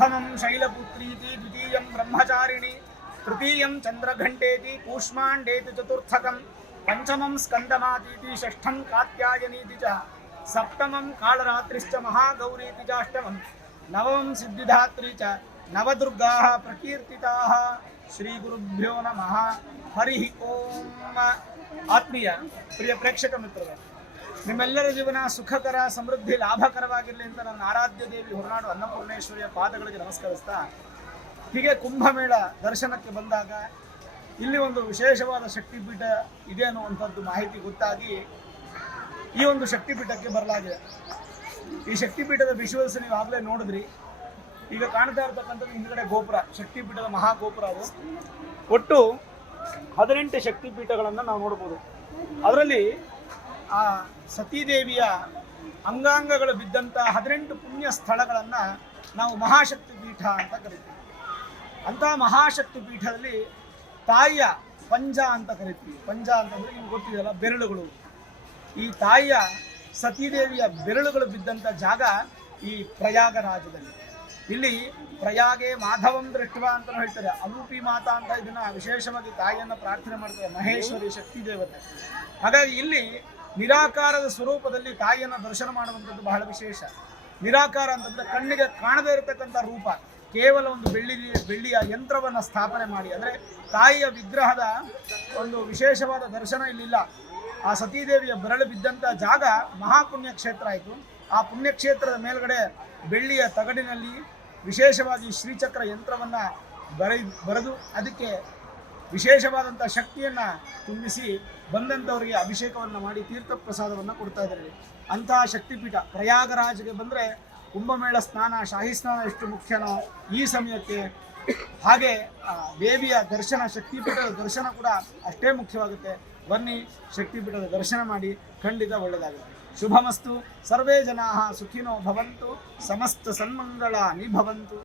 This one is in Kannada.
प्रथमं शैलपुत्रीति द्वितीयं ब्रह्मचारिणी तृतीयं चंद्रघंटेति कूष्मांडेति चतुर्थकं पंचमं स्कंदमातीति षष्ठं कात्यायनीति च सप्तमं कालरात्रिश्च महागौरीति च अष्टमं नवमं सिद्धिदात्री च नवदुर्गाः प्रकीर्तिताः। ಶ್ರೀ ಗುರುಭ್ಯೋ ನಮಃ. ಹರಿ ಓಂ. ಆತ್ಮೀಯ ಪ್ರಿಯ ಪ್ರೇಕ್ಷಕ ಮಿತ್ರರೇ, ನಿಮ್ಮೆಲ್ಲರ ಜೀವನ ಸುಖಕರ ಸಮೃದ್ಧಿ ಲಾಭಕರವಾಗಿರಲಿ ಅಂತ ನನ್ನ ಆರಾಧ್ಯ ದೇವಿ ಹೊರನಾಡು ಅನ್ನಪೂರ್ಣೇಶ್ವರಿಯ ಪಾದಗಳಿಗೆ ನಮಸ್ಕರಿಸ್ತಾ, ಹೀಗೆ ಕುಂಭಮೇಳ ದರ್ಶನಕ್ಕೆ ಬಂದಾಗ ಇಲ್ಲಿ ಒಂದು ವಿಶೇಷವಾದ ಶಕ್ತಿಪೀಠ ಇದೆ ಅನ್ನುವಂಥದ್ದು ಮಾಹಿತಿ ಗೊತ್ತಾಗಿ ಈ ಒಂದು ಶಕ್ತಿಪೀಠಕ್ಕೆ ಬರಲಾಗಿದೆ. ಈ ಶಕ್ತಿಪೀಠದ ವಿಶ್ವಾಸ ನೀವು ಆಗಲೇ ನೋಡಿದ್ರಿ. ಈಗ ಕಾಣ್ತಾ ಇರತಕ್ಕಂಥದ್ದು ಹಿಂದ್ಗಡೆ ಗೋಪುರ, ಶಕ್ತಿಪೀಠದ ಮಹಾಗೋಪುರ. ಅದು ಒಟ್ಟು 18 ಶಕ್ತಿಪೀಠಗಳನ್ನು ನಾವು ನೋಡ್ಬೋದು. ಅದರಲ್ಲಿ ಆ ಸತೀದೇವಿಯ ಅಂಗಾಂಗಗಳು ಬಿದ್ದಂಥ 18 ಪುಣ್ಯ ಸ್ಥಳಗಳನ್ನು ನಾವು ಮಹಾಶಕ್ತಿಪೀಠ ಅಂತ ಕರಿತೀವಿ. ಅಂತಹ ಮಹಾಶಕ್ತಿಪೀಠದಲ್ಲಿ ತಾಯಿಯ ಪಂಜ ಅಂತ ಕರಿತೀವಿ. ಪಂಜ ಅಂತಂದರೆ ನಿಮ್ಗೆ ಗೊತ್ತಿದೆಯಲ್ಲ, ಬೆರಳುಗಳು. ಈ ತಾಯಿಯ ಸತೀದೇವಿಯ ಬೆರಳುಗಳು ಬಿದ್ದಂಥ ಜಾಗ ಈ ಪ್ರಯಾಗರಾಜದಲ್ಲಿ. ಇಲ್ಲಿ ಪ್ರಯಾಗೆ ಮಾಧವಂ ದೃಷ್ಟವ ಅಂತ ಹೇಳ್ತಾರೆ. ಅಲೂಪಿ ಮಾತಾ ಅಂತ ಇದನ್ನ ವಿಶೇಷವಾಗಿ ತಾಯಿಯನ್ನು ಪ್ರಾರ್ಥನೆ ಮಾಡ್ತಾರೆ, ಮಹೇಶ್ವರಿ ಶಕ್ತಿ ದೇವತೆ. ಹಾಗಾಗಿ ಇಲ್ಲಿ ನಿರಾಕಾರದ ಸ್ವರೂಪದಲ್ಲಿ ತಾಯಿಯನ್ನು ದರ್ಶನ ಮಾಡುವಂಥದ್ದು ಬಹಳ ವಿಶೇಷ. ನಿರಾಕಾರ ಅಂತಂದ್ರೆ ಕಣ್ಣಿಗೆ ಕಾಣದೇ ಇರತಕ್ಕಂಥ ರೂಪ, ಕೇವಲ ಒಂದು ಬೆಳ್ಳಿಯ ಯಂತ್ರವನ್ನು ಸ್ಥಾಪನೆ ಮಾಡಿ, ಅಂದರೆ ತಾಯಿಯ ವಿಗ್ರಹದ ಒಂದು ವಿಶೇಷವಾದ ದರ್ಶನ ಇಲ್ಲಿಲ್ಲ. ಆ ಸತೀದೇವಿಯ ಬೆರಳು ಬಿದ್ದಂಥ ಜಾಗ ಮಹಾಪುಣ್ಯ ಕ್ಷೇತ್ರ ಆಯಿತು. ಆ ಪುಣ್ಯಕ್ಷೇತ್ರದ ಮೇಲ್ಗಡೆ ಬೆಳ್ಳಿಯ ತಗಡಿನಲ್ಲಿ ವಿಶೇಷವಾಗಿ ಶ್ರೀಚಕ್ರ ಯಂತ್ರವನ್ನು ಬರೆದು ಅದಕ್ಕೆ ವಿಶೇಷವಾದಂಥ ಶಕ್ತಿಯನ್ನು ತುಂಬಿಸಿ ಬಂದಂಥವರಿಗೆ ಅಭಿಷೇಕವನ್ನು ಮಾಡಿ ತೀರ್ಥ ಪ್ರಸಾದವನ್ನು ಕೊಡ್ತಾ ಇದ್ದಾರೆ. ಅಂತಹ ಶಕ್ತಿಪೀಠ ಪ್ರಯಾಗರಾಜ್ಗೆ ಬಂದರೆ ಕುಂಭಮೇಳ ಸ್ನಾನ, ಶಾಹಿ ಸ್ನಾನ ಎಷ್ಟು ಮುಖ್ಯನೋ ಈ ಸಮಯಕ್ಕೆ, ಹಾಗೆ ದೇವಿಯ ದರ್ಶನ, ಶಕ್ತಿಪೀಠದ ದರ್ಶನ ಕೂಡ ಅಷ್ಟೇ ಮುಖ್ಯವಾಗುತ್ತೆ. ಬನ್ನಿ, ಶಕ್ತಿಪೀಠದ ದರ್ಶನ ಮಾಡಿ, ಖಂಡಿತ ಒಳ್ಳೆಯದಾಗುತ್ತೆ. ಶುಭಮಸ್ತು. ಸರ್ವೇ ಜನಾಃ ಸುಖಿನೋ ಭವಂತು. ಸಮಸ್ತ ಸನ್ಮಂಗಳಾನಿ ಭವಂತು.